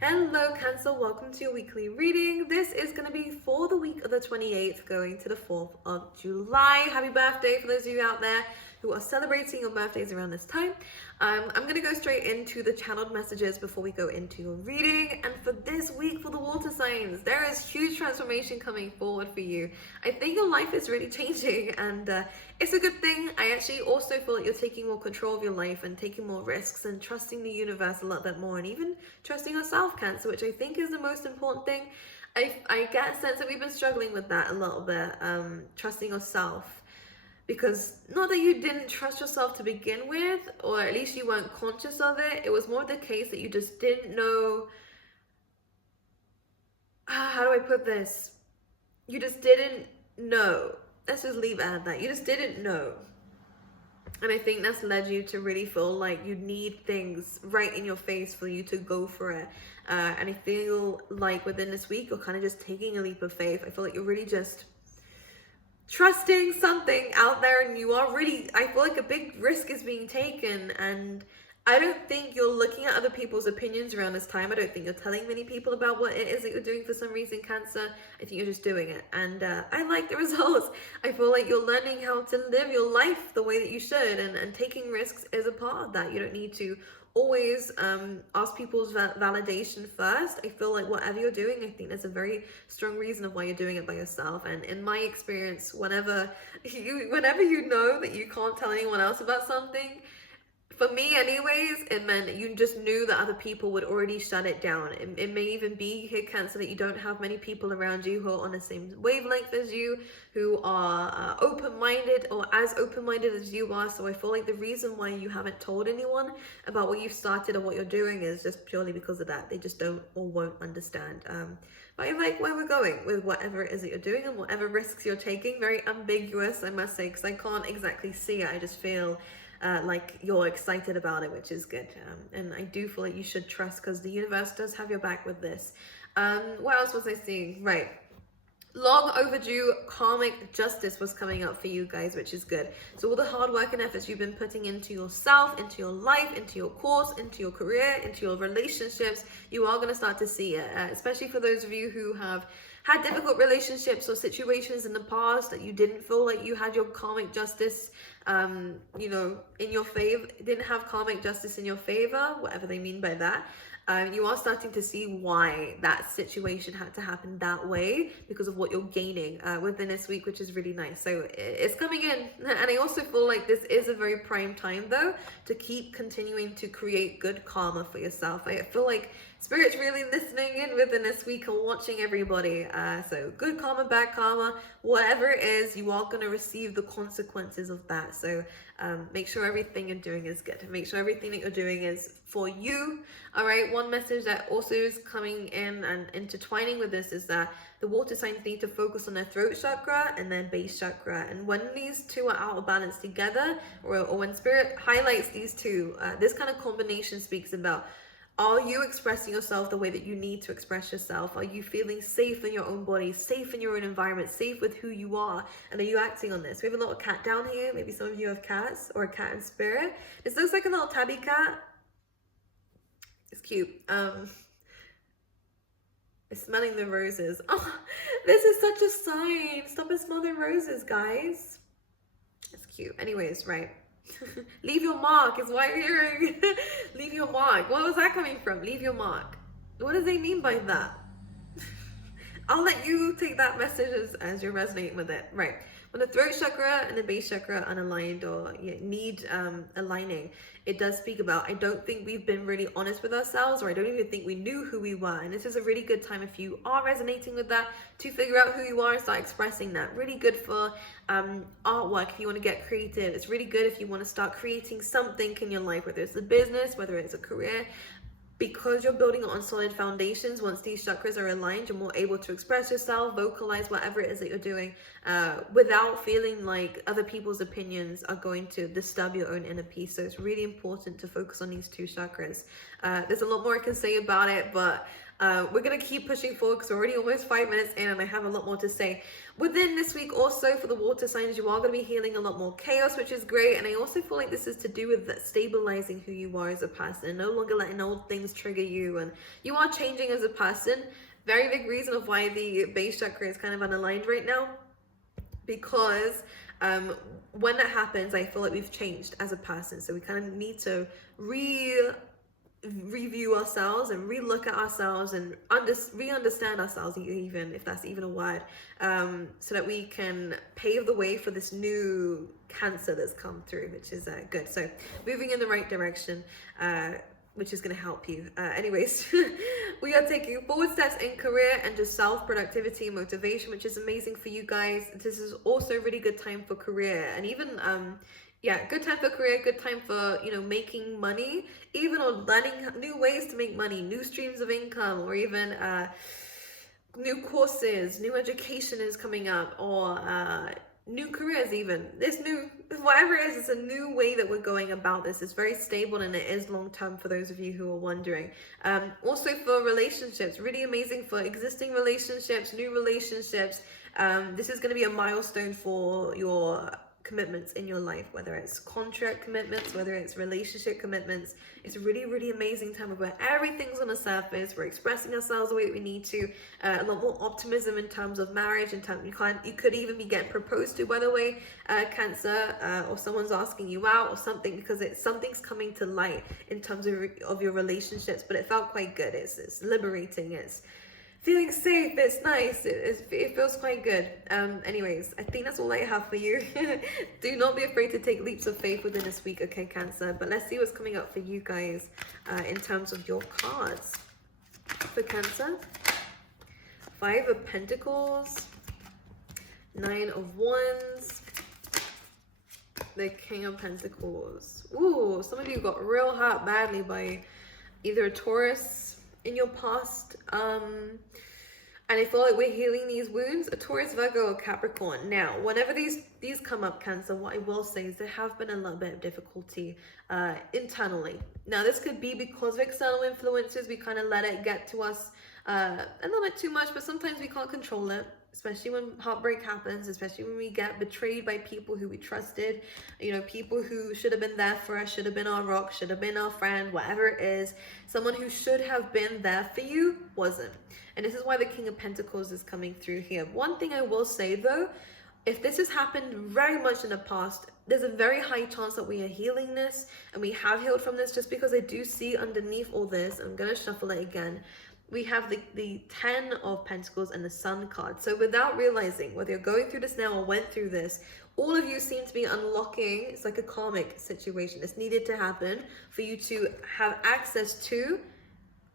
Hello Cancer, welcome to your weekly reading. This is going to be for the week of the 28th going to the 4th of July. Happy birthday for those of you out there who are celebrating your birthdays around this time. I'm going to go straight into the channeled messages before we go into your reading. And for this week, for the water signs, there is huge transformation coming forward for you. I think your life is really changing, and it's a good thing. I actually also feel like you're taking more control of your life and taking more risks and trusting the universe a little bit more, and even trusting yourself, Cancer, which I think is the most important thing. I get a sense that we've been struggling with that a little bit, trusting yourself. Because not that you didn't trust yourself to begin with, or at least you weren't conscious of it. It was more the case that you just didn't know. How do I put this? You just didn't know. Let's just leave it at that. You just didn't know. And I think that's led you to really feel like you need things right in your face for you to go for it. And I feel like within this week, you're kind of just taking a leap of faith. I feel like you're really just trusting something out there, and you are really, I feel like a big risk is being taken. And I don't think you're looking at other people's opinions around this time. I don't think you're telling many people about what it is that you're doing for some reason, Cancer. I think you're just doing it, and I like the results. I feel like you're learning how to live your life the way that you should, and taking risks is a part of that. You don't need to always ask people's validation first. I feel like whatever you're doing, I think there's a very strong reason of why you're doing it by yourself. And in my experience, whenever you know that you can't tell anyone else about something, for me anyways, it meant that you just knew that other people would already shut it down. It may even be here, Cancer, that you don't have many people around you who are on the same wavelength as you, who are open-minded or as open-minded as you are. So I feel like the reason why you haven't told anyone about what you've started or what you're doing is just purely because of that. They just don't or won't understand. But I like where we're going with whatever it is that you're doing and whatever risks you're taking. Very ambiguous, I must say, because I can't exactly see it. I just feel like you're excited about it, which is good. And I do feel like you should trust, because the universe does have your back with this. What else was I seeing? Right. Long overdue karmic justice was coming up for you guys, which is good. So all the hard work and efforts you've been putting into yourself, into your life, into your course, into your career, into your relationships, you are going to start to see it, especially for those of you who have had difficult relationships or situations in the past that you didn't feel like you had your karmic justice in your favor, didn't have karmic justice in your favor, whatever they mean by that. You are starting to see why that situation had to happen that way, because of what you're gaining within this week, which is really nice. So it's coming in. And I also feel like this is a very prime time, though, to keep continuing to create good karma for yourself. I feel like Spirit's really listening in within this week and watching everybody. So good karma, bad karma, whatever it is, you are going to receive the consequences of that. So make sure everything you're doing is good. Make sure everything that you're doing is for you. All right. One message that also is coming in and intertwining with this is that the water signs need to focus on their throat chakra and their base chakra. And when these two are out of balance together, or when Spirit highlights these two, this kind of combination speaks about, are you expressing yourself the way that you need to express yourself? Are you feeling safe in your own body, safe in your own environment, safe with who you are? And are you acting on this? We have a little cat down here. Maybe some of you have cats, or a cat in spirit. This looks like a little tabby cat. It's cute. It's smelling the roses. Oh, this is such a sign. Stop and smell the roses, guys. It's cute. Anyways, right. Leave your mark is what you're hearing. Leave your mark. What was that coming from? Leave your mark. What do they mean by that? I'll let you take that message as you're resonating with it. Right. When the throat chakra and the base chakra are unaligned or need aligning, it does speak about, I don't think we've been really honest with ourselves, or I don't even think we knew who we were. And this is a really good time, if you are resonating with that, to figure out who you are and start expressing that. Really good for artwork if you want to get creative. It's really good if you want to start creating something in your life, whether it's a business, whether it's a career. Because you're building it on solid foundations, once these chakras are aligned, you're more able to express yourself, vocalize whatever it is that you're doing, without feeling like other people's opinions are going to disturb your own inner peace. So it's really important to focus on these two chakras. There's a lot more I can say about it, but We're going to keep pushing forward because we're already almost 5 minutes in and I have a lot more to say. Within this week also for the water signs, you are going to be healing a lot more chaos, which is great. And I also feel like this is to do with stabilizing who you are as a person, no longer letting old things trigger you, and you are changing as a person. Very big reason of why the base chakra is kind of unaligned right now, because when that happens, I feel like we've changed as a person. So we kind of need to review ourselves and re-look at ourselves and re-understand ourselves, even if that's even a word, so that we can pave the way for this new Cancer that's come through, which is good. So moving in the right direction, which is going to help you. Anyways, we are taking forward steps in career and just self-productivity and motivation, which is amazing for you guys. This is also a really good time for career, and even yeah, good time for career, good time for, you know, making money, even on learning new ways to make money, new streams of income, or even new courses, new education is coming up, or new careers even. This new, whatever it is, it's a new way that we're going about this. It's very stable and it is long term for those of you who are wondering. Also for relationships, really amazing for existing relationships, new relationships. This is going to be a milestone for your commitments in your life, whether it's contract commitments, whether it's relationship commitments. It's a really, really amazing time where everything's on the surface. We're expressing ourselves the way we need to. A lot more optimism in terms of marriage. In terms, you could even be getting proposed to, by the way, Cancer, or someone's asking you out or something, because something's coming to light in terms of your relationships. But it felt quite good. It's liberating. It's feeling safe, it's nice, it feels quite good. Anyways, I think that's all I have for you. Do not be afraid to take leaps of faith within this week, okay, Cancer? But let's see what's coming up for you guys in terms of your cards. For Cancer, 5 of Pentacles, 9 of Wands, the King of Pentacles. Ooh, some of you got real hurt badly by either a Taurus in your past, and I feel like we're healing these wounds, a Taurus, Virgo, or Capricorn. Now, whenever these come up, Cancer, what I will say is there have been a little bit of difficulty internally. Now, this could be because of external influences. We kind of let it get to us a little bit too much, but sometimes we can't control it, especially when heartbreak happens, especially when we get betrayed by people who we trusted, you know, people who should have been there for us, should have been our rock, should have been our friend, whatever it is. Someone who should have been there for you wasn't. And this is why the King of Pentacles is coming through here. One thing I will say though, if this has happened very much in the past, there's a very high chance that we are healing this, and we have healed from this, just because I do see underneath all this, I'm going to shuffle it again, we have the 10 of Pentacles and the Sun card. So without realizing, whether you're going through this now or went through this, all of you seem to be unlocking. It's like a karmic situation. This needed to happen for you to have access to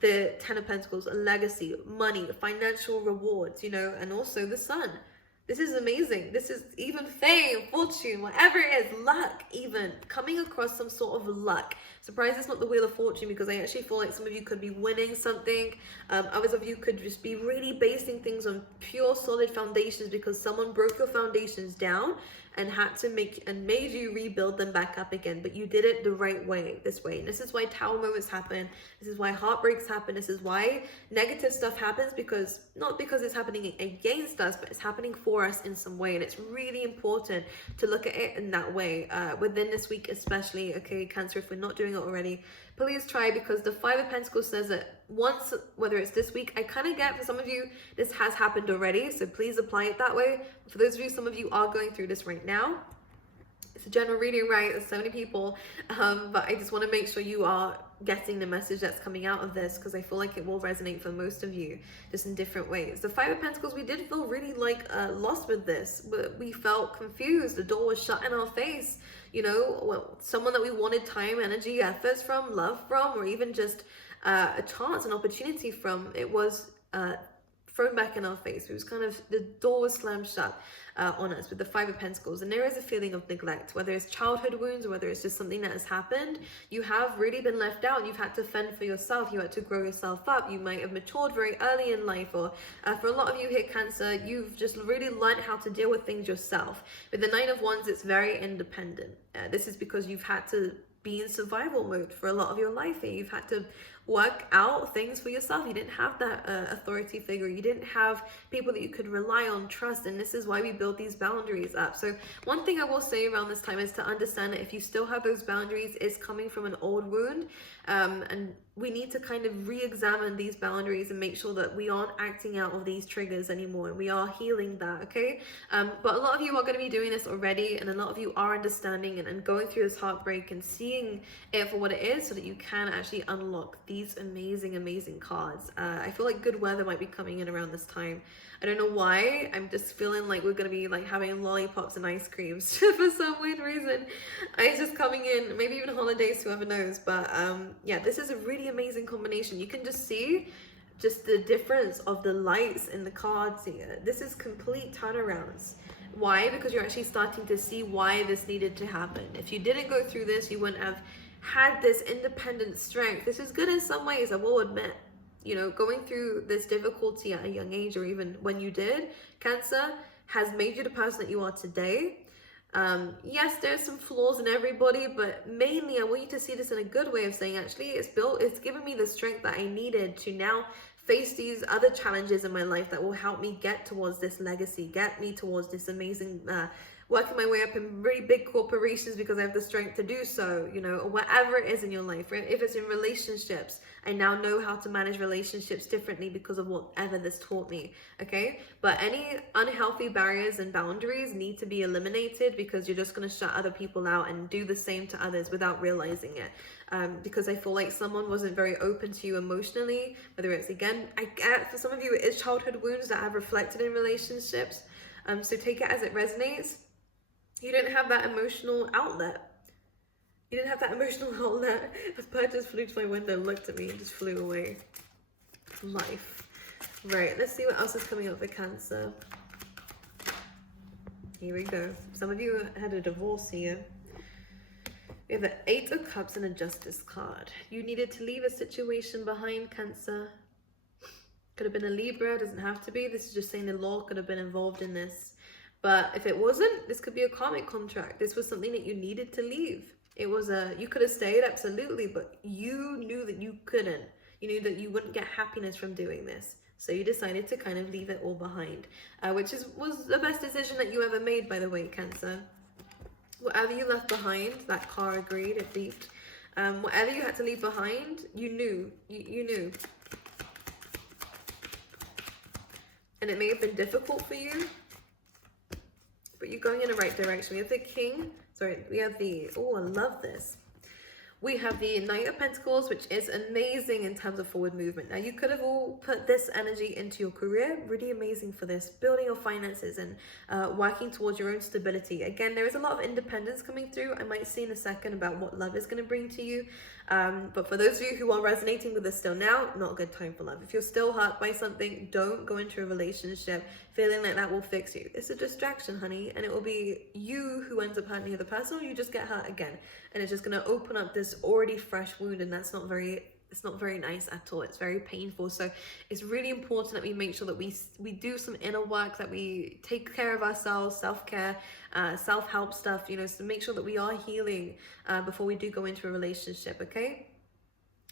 the 10 of Pentacles, legacy, money, financial rewards, you know, and also the Sun. This is amazing. This is even fame, fortune, whatever it is, luck, even coming across some sort of luck. Surprised it's not the Wheel of Fortune, because I actually feel like some of you could be winning something. Others of you could just be really basing things on pure solid foundations, because someone broke your foundations down and had to made you rebuild them back up again. But you did it the right way, this way. And this is why tower moments happen. This is why heartbreaks happen. This is why negative stuff happens, because not because it's happening against us, but it's happening for us in some way. And it's really important to look at it in that way, within this week especially. Okay, Cancer, if we're not doing it already, please try, because the 5 of Pentacles says that once, whether it's this week, I kind of get for some of you this has happened already, so please apply it that way. For those of you, some of you are going through this right now. It's a general reading, right? There's so many people, but I just want to make sure you are getting the message that's coming out of this, because I feel like it will resonate for most of you, just in different ways. The 5 of Pentacles, we did feel really like lost with this. We felt confused. The door was shut in our face. You know, someone that we wanted time, energy, efforts from, love from, or even just a chance, an opportunity from, it was thrown back in our face. It was kind of, the door was slammed shut on us with the 5 of Pentacles. And there is a feeling of neglect, whether it's childhood wounds or whether it's just something that has happened. You have really been left out. You've had to fend for yourself. You had to grow yourself up. You might have matured very early in life, or for a lot of you here, Cancer, you've just really learned how to deal with things yourself. With the 9 of Wands, it's very independent. This is because you've had to be in survival mode for a lot of your life, and you've had to work out things for yourself. You didn't have that authority figure. You didn't have people that you could rely on, trust, and this is why we build these boundaries up. So one thing I will say around this time is to understand that if you still have those boundaries, it's coming from an old wound, and we need to kind of re-examine these boundaries and make sure that we aren't acting out of these triggers anymore, and we are healing that, okay? But a lot of you are going to be doing this already, and a lot of you are understanding and going through this heartbreak and seeing it for what it is, so that you can actually unlock these amazing cards. I feel like good weather might be coming in around this time. I don't know why, I'm just feeling like we're gonna be like having lollipops and ice creams for some weird reason. It's just coming in, maybe even holidays, whoever knows. But yeah, this is a really amazing combination. You can just see just the difference of the lights in the cards here. This is complete turnarounds. Why? Because you're actually starting to see why this needed to happen. If you didn't go through this, you wouldn't have had this independent strength. This is good in some ways, I will admit. You know, going through this difficulty at a young age, or even when you did, Cancer, has made you the person that you are today. Yes, there's some flaws in everybody, but mainly I want you to see this in a good way of saying, actually, it's given me the strength that I needed to now face these other challenges in my life that will help me get towards this legacy, get me towards this amazing, working my way up in really big corporations because I have the strength to do so, you know, or whatever it is in your life, right? If it's in relationships, I now know how to manage relationships differently because of whatever this taught me, okay? But any unhealthy barriers and boundaries need to be eliminated, because you're just going to shut other people out and do the same to others without realizing it. Because I feel like someone wasn't very open to you emotionally, whether it's, again, I get for some of you it is childhood wounds that have reflected in relationships. So take it as it resonates. You didn't have that emotional outlet. You didn't have that emotional outlet. A bird just flew to my window, looked at me, and just flew away. Life. Right, let's see what else is coming up for Cancer. Here we go. Some of you had a divorce here. We have the 8 of Cups and a Justice card. You needed to leave a situation behind, Cancer. Could have been a Libra, doesn't have to be. This is just saying the law could have been involved in this. But if it wasn't, this could be a karmic contract. This was something that you needed to leave. It was you could have stayed, absolutely, but you knew that you couldn't. You knew that you wouldn't get happiness from doing this. So you decided to kind of leave it all behind, which was the best decision that you ever made, by the way, Cancer. Whatever you left behind, that car agreed, it beeped. Whatever you had to leave behind, you knew. You knew. And it may have been difficult for you, but you're going in the right direction. We have the King. Sorry, we have the, oh, I love this. We have the Knight of Pentacles, which is amazing in terms of forward movement. Now, you could have all put this energy into your career. Really amazing for this. Building your finances and working towards your own stability. Again, there is a lot of independence coming through. I might see in a second about what love is going to bring to you. But for those of you who are resonating with this still now, not a good time for love. If you're still hurt by something, don't go into a relationship feeling like that will fix you. It's a distraction, honey, and it will be you who ends up hurting the other person, or you just get hurt again. And it's just going to open up this already fresh wound, and that's not very, it's not very nice at all. It's very painful. So it's really important that we make sure that we do some inner work, that we take care of ourselves, self-care, self-help stuff, you know, so make sure that we are healing before we do go into a relationship, okay?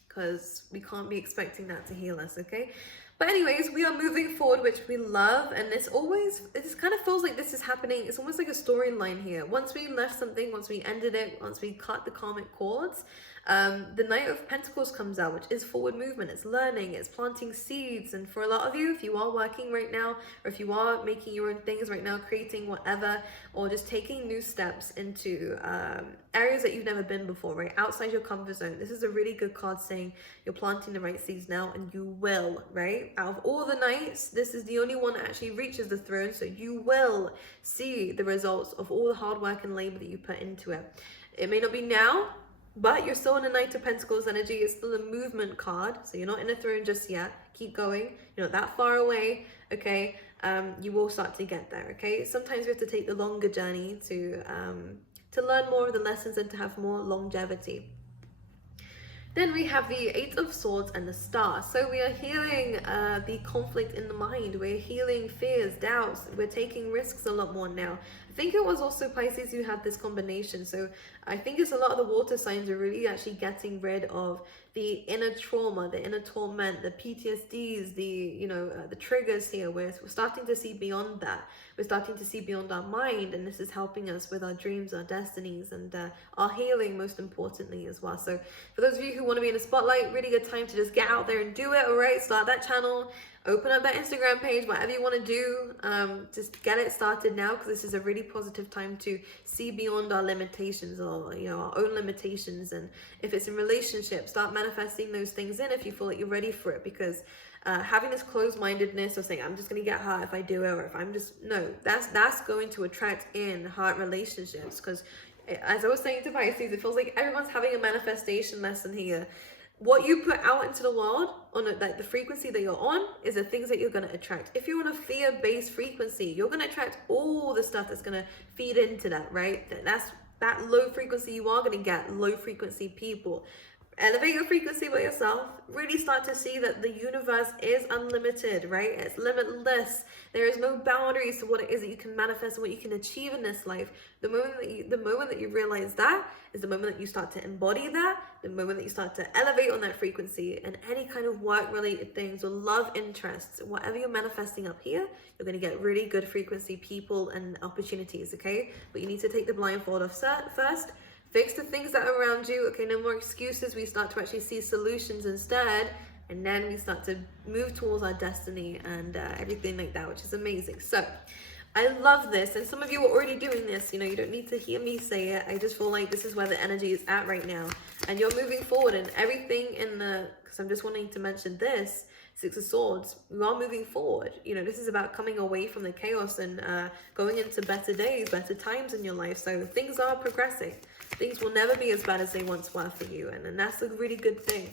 Because we can't be expecting that to heal us, okay? But anyways, we are moving forward, which we love, and it kind of feels like this is happening. It's almost like a storyline here. Once we left something, once we ended it, once we cut the karmic cords, the Knight of Pentacles comes out, which is forward movement. It's learning, it's planting seeds. And for a lot of you, if you are working right now, or if you are making your own things right now, creating whatever, or just taking new steps into areas that you've never been before, right? Outside your comfort zone. This is a really good card saying you're planting the right seeds now, and you will, right? Out of all the knights, this is the only one that actually reaches the throne, so you will see the results of all the hard work and labor that you put into it. It may not be now, but you're still in a Knight of Pentacles energy. It's still a movement card, so you're not in a throne just yet. Keep going. You're not that far away, okay? You will start to get there, okay? Sometimes we have to take the longer journey to learn more of the lessons and to have more longevity. Then we have the 8 of Swords and the Star. So we are healing the conflict in the mind. We're healing fears, doubts. We're taking risks a lot more now. I think it was also Pisces who had this combination. So I think it's a lot of the water signs are really actually getting rid of the inner trauma, the inner torment, the PTSDs, the triggers here. We're starting to see beyond that. We're starting to see beyond our mind, and this is helping us with our dreams, our destinies, and our healing, most importantly, as well. So for those of you who want to be in the spotlight, really good time to just get out there and do it. All right, start that channel, open up that Instagram page, whatever you want to do. Just get it started now, because this is a really positive time to see beyond our limitations, or our own limitations. And if it's in relationships, start manifesting those things in if you feel like you're ready for it. Because having this closed-mindedness of saying I'm just going to get hurt if I do it, or if I'm just, no, that's going to attract in hard relationships. Because as I was saying to Pisces, it feels like everyone's having a manifestation lesson here. What you put out into the world, on the frequency that you're on, is the things that you're going to attract. If you're on a fear-based frequency, you're going to attract all the stuff that's going to feed into that, right? That low frequency, you are going to get low frequency people. Elevate your frequency by yourself. Really start to see that the universe is unlimited, right? It's limitless. There is no boundaries to what it is that you can manifest and what you can achieve in this life. The moment that you realize that is the moment that you start to embody that, the moment that you start to elevate on that frequency, and any kind of work-related things or love interests, whatever you're manifesting up here, you're going to get really good frequency people and opportunities, okay? But you need to take the blindfold off first. Fix the things that are around you. Okay, no more excuses. We start to actually see solutions instead. And then we start to move towards our destiny and everything like that, which is amazing. So I love this. And some of you are already doing this. You don't need to hear me say it. I just feel like this is where the energy is at right now. And you're moving forward, and everything because I'm just wanting to mention this, Six of Swords, we are moving forward. This is about coming away from the chaos and going into better days, better times in your life. So things are progressing. Things will never be as bad as they once were for you. And that's a really good thing.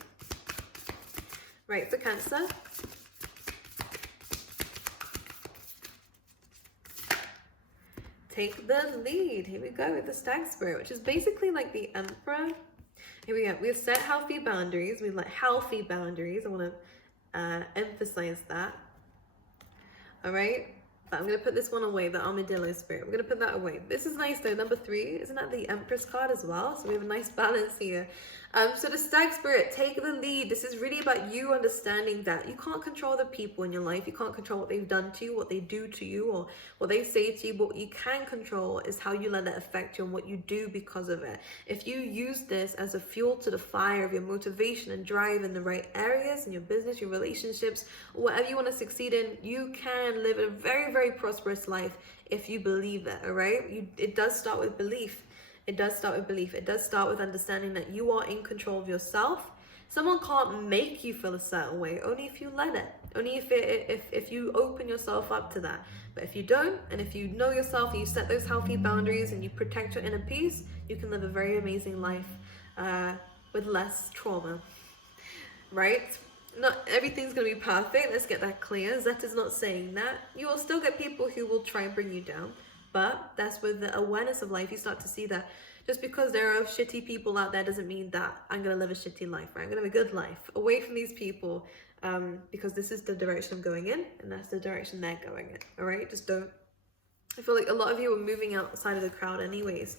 Right, for Cancer. Take the lead. Here we go with the Stag Spirit, which is basically like the Emperor. Here we go. We've set healthy boundaries. We like healthy boundaries. I want to emphasize that. All right. But I'm going to put this one away, the Armadillo Spirit. We're going to put that away. This is nice though. Number 3, isn't that the Empress card as well? So we have a nice balance here. So the Stag Spirit, take the lead. This is really about you understanding that you can't control the people in your life. You can't control what they've done to you, what they do to you, or what they say to you. But what you can control is how you let it affect you and what you do because of it. If you use this as a fuel to the fire of your motivation and drive in the right areas in your business, your relationships, whatever you want to succeed in, you can live a very, very prosperous life if you believe it, all right? It does start with belief. It does start with belief. It does start with understanding that you are in control of yourself. Someone can't make you feel a certain way, only if you let it. Only if you open yourself up to that. But if you don't, and if you know yourself and you set those healthy boundaries and you protect your inner peace, you can live a very amazing life with less trauma, right? Not everything's going to be perfect. Let's get that clear. Zeta's not saying that. You will still get people who will try and bring you down. But that's with the awareness of life. You start to see that just because there are shitty people out there doesn't mean that I'm going to live a shitty life, right? I'm going to have a good life away from these people because this is the direction I'm going in and that's the direction they're going in, all right? Just don't. I feel like a lot of you are moving outside of the crowd anyways,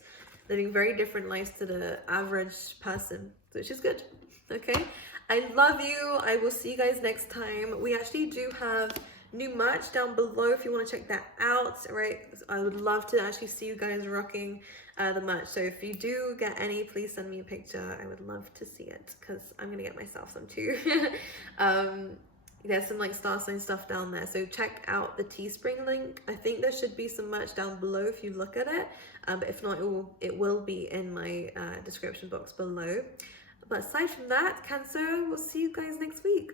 living very different lives to the average person, which is good, okay? I love you. I will see you guys next time. We actually do have new merch down below if you want to check that out, right? I would love to actually see you guys rocking the merch. So if you do get any, please send me a picture. I would love to see it because I'm gonna get myself some too. There's some like star sign stuff down there, so check out the Teespring link. I think there should be some merch down below if you look at it, but if not, it will be in my description box below. But aside from that, Cancer, we'll see you guys next week.